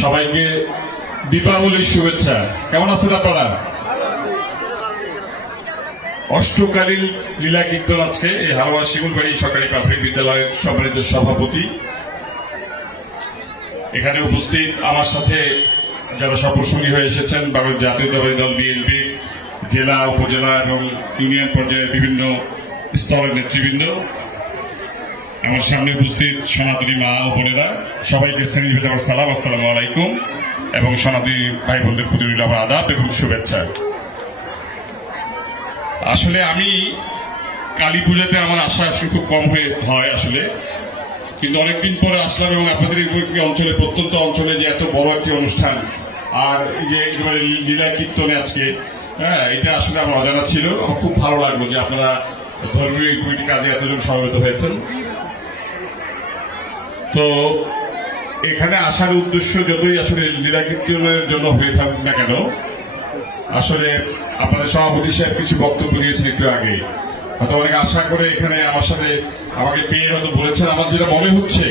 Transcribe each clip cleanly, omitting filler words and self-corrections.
সবাইকে দীপাবলির শুভেচ্ছা। কেমন আছেন আপনারা? অষ্টকালীন লীলা কীর্তন আজকে এই হাওড়া শিমুলবাড়ি সরকারি প্রাথমিক বিদ্যালয়ের সম্মানিত সভাপতি, এখানে উপস্থিত আমার সাথে যারা সপ্রসঙ্গী হয়ে এসেছেন, বাংলাদেশ জাতীয়তাবাদী দল বিএনপি জেলা, উপজেলা এবং ইউনিয়ন পর্যায়ে বিভিন্ন স্তরের নেতৃবৃন্দ, আমার সামনে উপস্থিত সনাতনী মা ও বোনেরা, সবাইকে শ্রেণীভেদে আমার সালাম, আসসালামু আলাইকুম। এবং সনাতনী ভাই বোনদের প্রতি রইল আমার আদাব এবং শুভেচ্ছা। আসলে আমি কালী পুজোতে আমার আশা আসলে খুব কম হয় আসলে, কিন্তু অনেকদিন পরে আসলাম এবং আপনাদের এই অঞ্চলে, প্রত্যন্ত অঞ্চলে যে এত বড় একটি অনুষ্ঠান আর যে লীলা কীর্তনে আজকে, এটা আসলে আমার অজানা ছিল। আমার খুব ভালো লাগলো যে আপনারা ধর্মীয় কমিটি কাজে এতজন সমবেত হয়েছেন। তো এখানে আসার উদ্দেশ্য যতই আসলে লীলা কীর্তনের জন্য হয়ে থাকুক না কেন, আসলে আপনাদের সভাপতি সাহেব কিছু বক্তব্য দিয়েছেন একটু আগে, হয়তো অনেক আশা করে এখানে আমার সাথে আমাকে পেয়ে হয়তো বলেছেন। আমার যেটা মনে হচ্ছে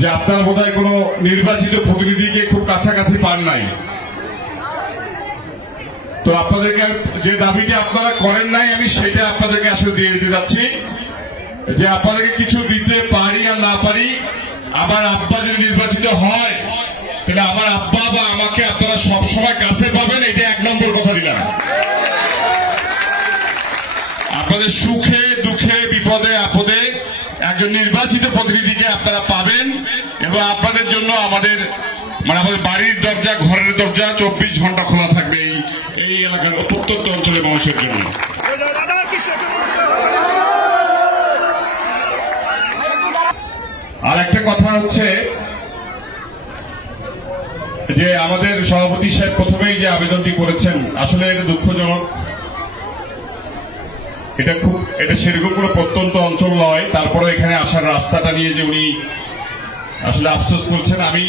যে আপনারা বোধহয় কোনো নির্বাচিত প্রতিনিধিকে খুব কাছাকাছি পান নাই। তো আপনাদেরকে যে দাবিটা আপনারা করেন নাই, আমি সেটা আপনাদেরকে আসলে দিয়ে দিতে যাচ্ছি যে আপনাদেরকে কিছু দিতে পারি আর না পারি, আমার আব্বা যদি নির্বাচিত হয় তাহলে আমার আব্বা বা আমাকে আপনারা সবসময় কাছে পাবেন, এটা 1 নম্বর কথা দিলাম। আপনাদের সুখে দুঃখে বিপদে আপদে একজন নির্বাচিত প্রতিনিধিকে আপনারা পাবেন এবং আপনাদের জন্য আমাদের বাড়ির দরজা, ঘরের দরজা 24 ঘন্টা খোলা থাকবে এই এলাকার প্রত্যন্ত অঞ্চলের মানুষের জন্য। আর একটা কথা হচ্ছে যে আমাদের সভাপতি সাহেব প্রথমেই যে আবেদনটি করেছেন, আসলে এটা দুঃখজনক। এটা সেরকম কোনো প্রত্যন্ত অঞ্চল নয়, তারপরে এখানে আসার রাস্তাটা নিয়ে যে উনি আসলে আফসোস করছেন। আমি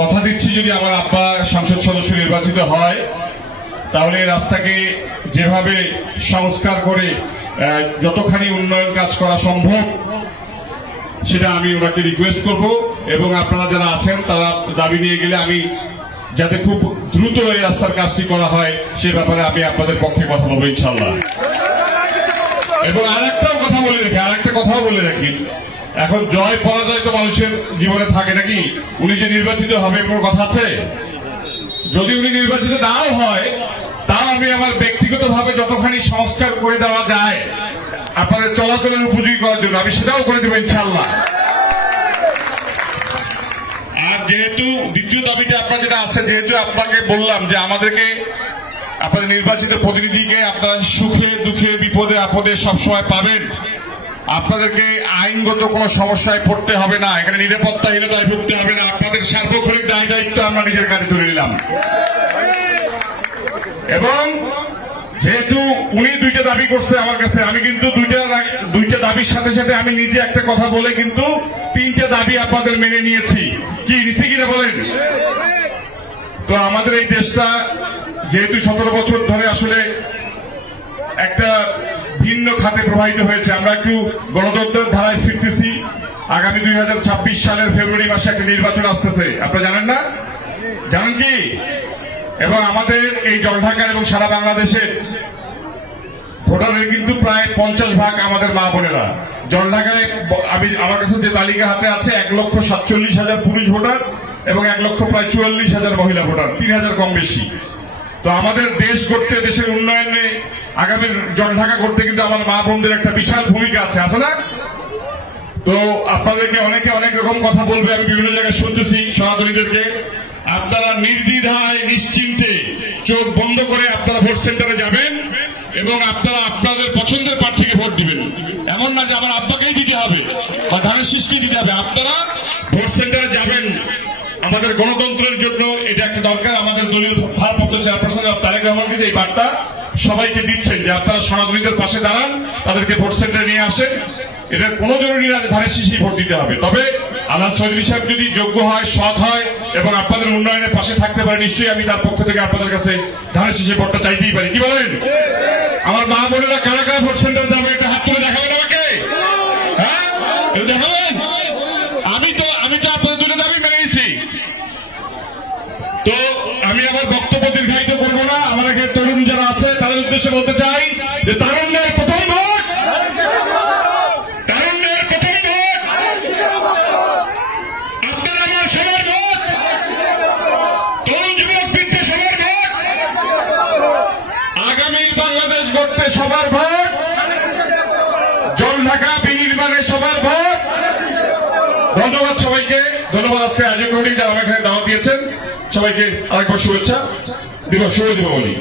কথা দিচ্ছি, যদি আমার আব্বা সংসদ সদস্য নির্বাচিত হয় তাহলে এই রাস্তাকে যেভাবে সংস্কার করে যতখানি উন্নয়ন কাজ করা সম্ভব সেটা আমি ওনাকে রিকোয়েস্ট করব। এবং আপনারা যারা আছেন তারা দাবি নিয়ে গেলে আমি যাতে খুব দ্রুত এই রাস্তার কাজটি করা হয় সে ব্যাপারে আমি আপনাদের পক্ষে কথা বলবো ইনশাল্লাহ। এবং আরেকটা কথাও বলে রাখি, এখন জয় পরাজয় তো মানুষের জীবনে থাকে নাকি? উনি যে নির্বাচিত হবে কোনো কথা আছে? যদি উনি নির্বাচিত নাও হয় তাও আমি আমার ব্যক্তিগতভাবে যতখানি সংস্কার করে দেওয়া যায় আপনাদের চলাচলের উপযোগী করার জন্য আমি সেটাও করে দেবো ইনশাল্লাহ। আর যেহেতু দ্বিতীয় দাবিটা আপনার যেটা আছে, যেহেতু আপনাকে বললাম যে আমাদেরকে আপনাদের নির্বাচিত প্রতিনিধিকে আপনারা সুখে দুঃখে বিপদে আপদে সবসময় পাবেন, আপনাদেরকে আইনগত কোনো সমস্যায় পড়তে হবে না, এখানে নিরাপত্তাহীনতায় ভুগতে হবে না, আপনাদের সার্বক্ষণিক দায় দায়িত্ব আমরা নিজের কাছে তুলে নিলাম। এবং যেহেতু উনি 2টা দাবি করছে আমার কাছে, আমি কিন্তু দুইটা দাবির সাথে সাথে আমি নিজে একটা কথা বলে কিন্তু 3টে দাবি আপনাদের মেনে নিয়েছি। কি নিছি কিনা বলেন? তো আমাদের এই দেশটা যেহেতু 17 বছর ধরে আসলে একটা ভিন্ন খাতে প্রবাহিত হয়েছে, আমরা একটু গণতন্ত্রের ধারায় ফিরতেছি। আগামী 2026 সালের ফেব্রুয়ারি মাসে একটা নির্বাচন আসতেছে, আপনারা জানেন না? জানেন কি? এবং আমাদের এই জলঢাকার এবং সারা বাংলাদেশের ভোটারের কিন্তু প্রায় 50% আমাদের মা বোনেরা। জলঢাকায় আমার কাছে যে তালিকা হাতে আছে 1,47,000 পুরুষ ভোটার এবং 1,44,000 মহিলা ভোটার, 3,000 কম বেশি। তো আমাদের দেশ করতে, দেশের উন্নয়নে আগামী জলঢাকা করতে কিন্তু আমার মা বোনদের একটা বিশাল ভূমিকা আছে না? তো আপনাদেরকে অনেকে অনেক রকম কথা বলবে, আমি বিভিন্ন জায়গায় শুনতেছি সনাতনীদেরকে। আপনারা নির্দ্বিধায় নিশ্চিন্তে চোখ বন্ধ করে আপনারা ভোট সেন্টারে যাবেন এবং আপনারা আপনাদের পছন্দের প্রার্থীকে ভোট দিবেন। এমন না যে আমার আব্বাকেই দিতে হবে বা ধানের শীষকে দিতে হবে। আপনারা ভোট সেন্টারে যাবেন, আমাদের গণতন্ত্রের জন্য এটা একটা দরকার। আমাদের দলীয় ভারপ্রাপ্ত চেয়ারপারসন তারেক রহমান কিন্তু এই বার্তা সবাইকে দিচ্ছেন যে আপনারা সনাতনীদের পাশে দাঁড়ান, তাদেরকে ভোট সেন্টারে নিয়ে আসেন। এটা কোনো জরুরি না ধানের শীষেই ভোট দিতে হবে। তবে আল্লাহ চৌধুরী সাহেব যদি যোগ্য হয়, সৎ হয় এবং আপনাদের উন্নয়নের পাশে থাকতে পারে, নিশ্চয়ই আমি তার পক্ষ থেকে আপনাদের কাছে ধানের শীষে ভোটটা চাইতেই পারি। কি বলেন? আমার মা বোনেরা কারা কারা ভোট সেন্টার যাবে এটা হাত তুলে দেখাবেন আমাকে? হ্যাঁ, দেখাবেন? আমি তো আপনাদের 2টা দাবি মেনে নিয়েছি। বলতে চাই যে তারুণ্যের প্রথম ভোট, তারুণ্যের প্রথম ভোট আপনার আমার সবার ভোট, তরুণ যুবক বৃদ্ধ সবার ভোট, আগামী বাংলাদেশ গড়তে সবার ভোট, জল ঢাকা বিনির্মাণে সবার ভোট। ধন্যবাদ সবাইকে, ধন্যবাদ আজকে আয়োজক কমিটি যারা আমাকে দাওয়াত দিয়েছেন, সবাইকে আরেকবার শুভেচ্ছা দিবস, শুভ দীপাবলি।